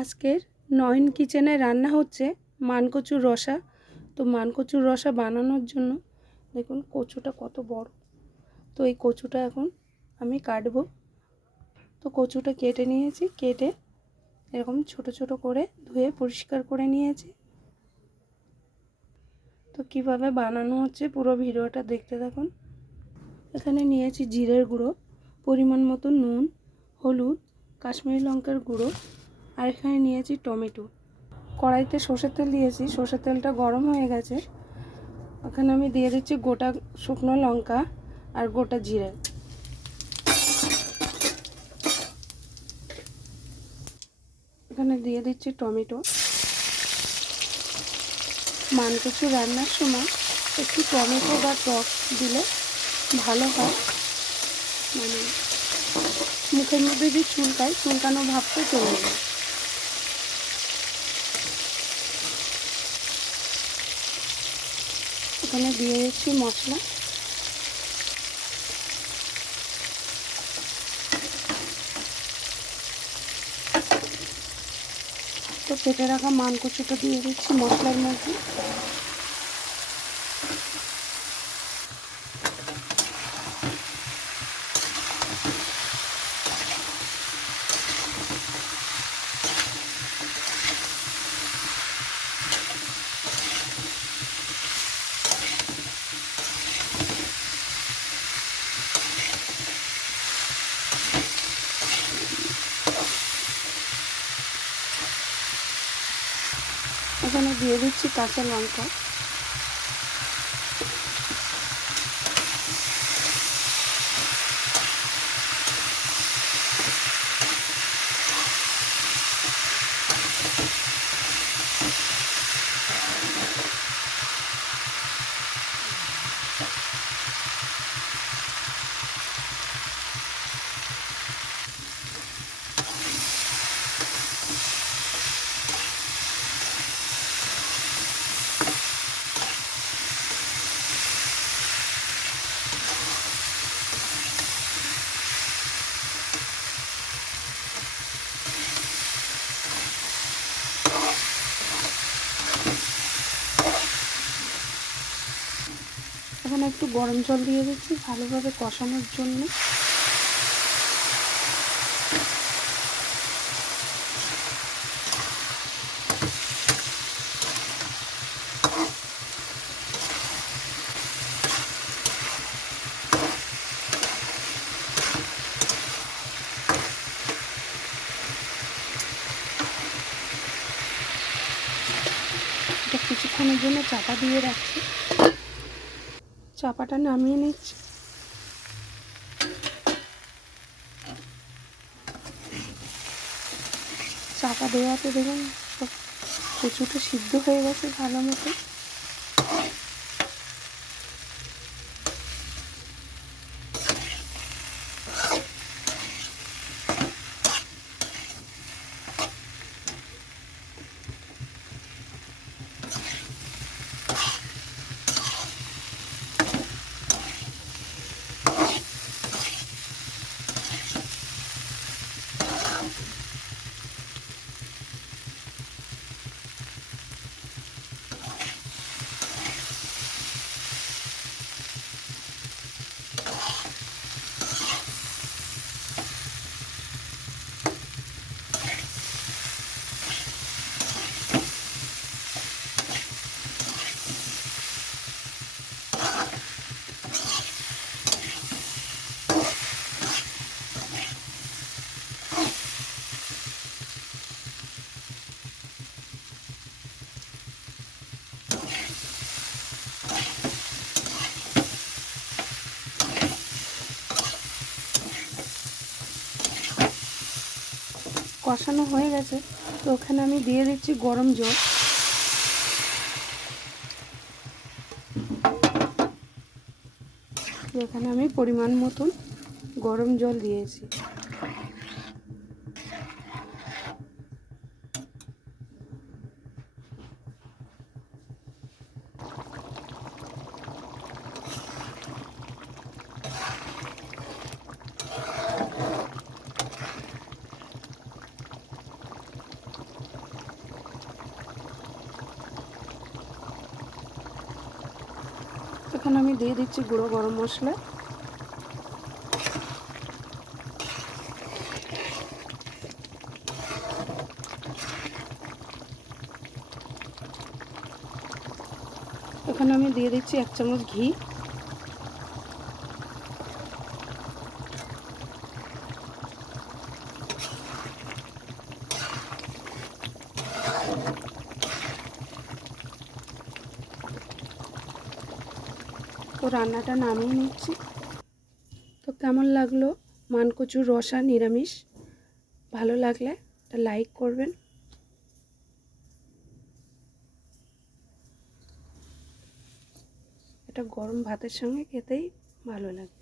আজকের নয়ন কিচেনে রান্না হচ্ছে মানকচুর রসা। তো মানকচুর রসা বানানোর জন্য দেখুন কচুটা কত বড়। তো এই কচুটা এখন আমি কাটবো। তো কচুটা কেটে নিয়েছি, কেটে এরকম ছোট ছোট করে ধুয়ে পরিষ্কার করে নিয়েছি। তো কিভাবে বানানো হচ্ছে পুরো ভিডিওটা দেখতে থাকুন। এখানে নিয়েছি জিরের গুঁড়ো, পরিমাণ মতো নুন, হলুদ, কাশ্মীরি লঙ্কার গুঁড়ো, আর এখানে নিয়েছি টমেটো। কড়াইতে সর্ষের তেল দিয়েছি, সর্ষের তেলটা গরম হয়ে গেছে। এখানে আমি দিয়ে দিচ্ছি গোটা শুকনো লঙ্কা আর গোটা জিরে। এখানে দিয়ে দিচ্ছি টমেটো। মানকচু রান্নার সময় একটু টমেটো বা টক দিলে ভালো হয়, মানে মুখের মধ্যে যে চুলকানো ভাবটা চলে যায়। এখানে দিয়ে দিচ্ছি মশলা। তো কেটে রাখা মানকচুটা দিয়ে দিচ্ছি মশলার মধ্যে। এখানে দিয়ে দিচ্ছি কাঁচা লঙ্কা। এখানে একটু গরম জল দিয়ে দিচ্ছি ভালোভাবে কষানোর জন্য। এটা কিছুক্ষণের জন্য চাপা দিয়ে রাখছি। চাপাটা নামিয়ে নিচ্ছি। চাপা দেওয়াতে দেখুন সব কচুটা সিদ্ধ হয়ে গেছে ভালো মতো। কষানো হয়ে গেছে। তো ওখানে আমি দিয়ে দিচ্ছি গরম জল। এখানে আমি পরিমাণ মতন গরম জল দিয়েছি। এখন আমি দিয়ে দিচ্ছি গুঁড়ো গরম মশলা। এখন আমি দিয়ে দিচ্ছি 1 চামচ ঘি। তো রান্নাটা নামিয়ে নিচ্ছি। তো কেমন লাগলো মানকচুর রসা নিরামিষ? ভালো লাগলে একটা লাইক করবেন। এটা গরম ভাতের সঙ্গে খেতেই ভালো লাগে।